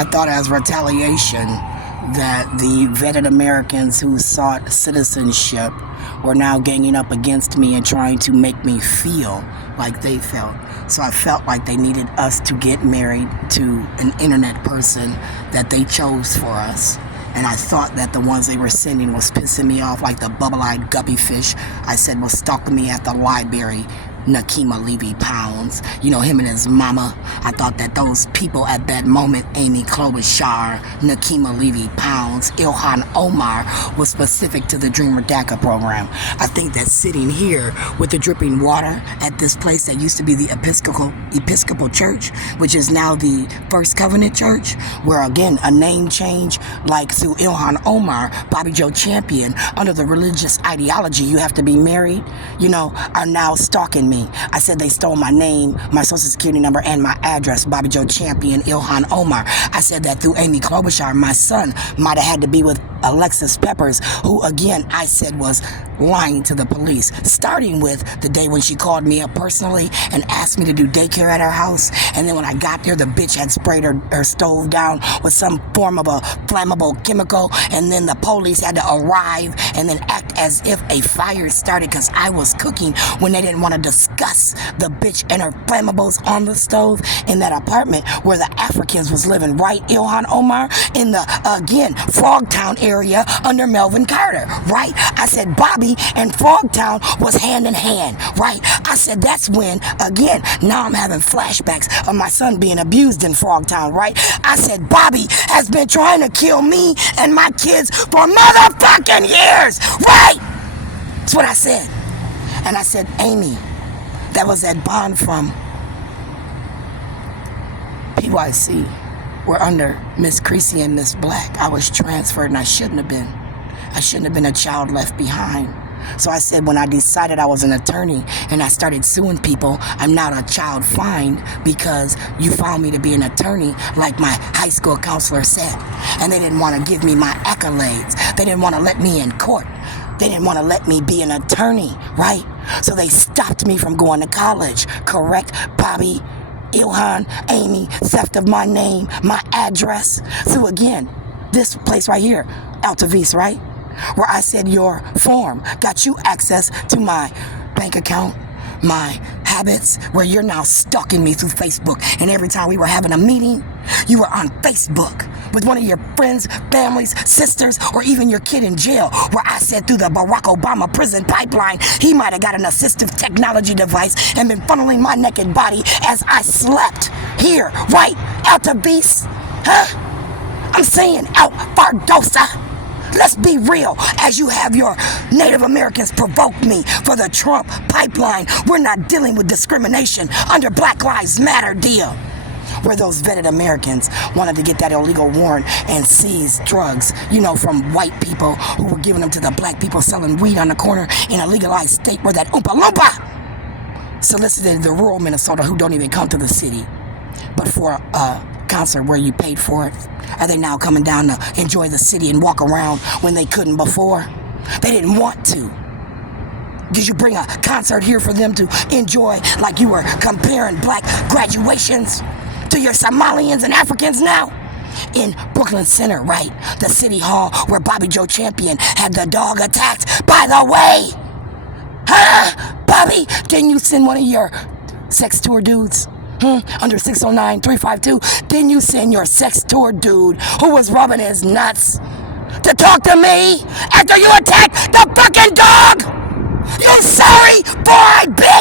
I thought as retaliation that the vetted Americans who sought citizenship were now ganging up against me and trying to make me feel like they felt. So I felt like they needed us to get married to an internet person that they chose for us. And I thought that the ones they were sending was pissing me off, like the bubble-eyed guppy fish I said was stalking me at the library, Nakima Levy Pounds, you know, him and his mama. I thought that those people at that moment, Amy Klobuchar, Nakima Levy Pounds, Ilhan Omar, was specific to the Dreamer DACA program. I think that sitting here with the dripping water at this place that used to be the Episcopal Church, which is now the First Covenant Church, where again, a name change like through Ilhan Omar, Bobby Joe Champion, under the religious ideology you have to be married, you know, are now stalking me. I said they stole my name, my social security number, and my address, Bobby Joe Champion, Ilhan Omar. I said that through Amy Klobuchar, my son might have had to be with Alexis Peppers, who again I said was lying to the police, starting with the day when she called me up personally and asked me to do daycare at her house. And then when I got there, the bitch had sprayed her stove down with some form of a flammable chemical, and then the police had to arrive and then act as if a fire started because I was cooking when they didn't want to discuss the bitch and her flammables on the stove in that apartment where the Africans was living, right, Ilhan Omar, in the, again, Frogtown area under Melvin Carter, right? I said Bobby and Frogtown was hand in hand, right? I said that's when, again, now I'm having flashbacks of my son being abused in Frogtown, right? I said Bobby has been trying to kill me and my kids for motherfucking years, right? That's what I said. And I said, Amy, that was that bond from PYC. We're under Miss Creasy and Miss Black. I was transferred and I shouldn't have been. I shouldn't have been a child left behind. So I said when I decided I was an attorney and I started suing people, I'm not a child fined because you found me to be an attorney like my high school counselor said. And they didn't want to give me my accolades. They didn't want to let me in court. They didn't want to let me be an attorney, right? So they stopped me from going to college. Correct, Bobby, Ilhan, Amy, theft of my name, my address. So again, this place right here, Altavis, right? Where I said your form got you access to my bank account, my habits, where you're now stalking me through Facebook. And every time we were having a meeting, you were on Facebook with one of your friends, families, sisters, or even your kid in jail, where I said through the Barack Obama prison pipeline, he might have got an assistive technology device and been funneling my naked body as I slept. Here, right? Altavis? Huh? I'm saying out Fardosa. Let's be real. As you have your Native Americans provoke me for the Trump pipeline, we're not dealing with discrimination under Black Lives Matter deal. Where those vetted Americans wanted to get that illegal warrant and seize drugs, you know, from white people who were giving them to the black people selling weed on the corner in a legalized state where that Oompa Loompa solicited the rural Minnesota who don't even come to the city, but for a concert where you paid for it. Are they now coming down to enjoy the city and walk around when they couldn't before? They didn't want to. Did you bring a concert here for them to enjoy like you were comparing black graduations to your Somalians and Africans now? In Brooklyn Center, right? The city hall where Bobby Joe Champion had the dog attacked. By the way, huh? Bobby, can you send one of your sex tour dudes? Under 609-352, didn't you send your sex tour dude who was rubbing his nuts to talk to me after you attacked the fucking dog? You sorry boy, bitch!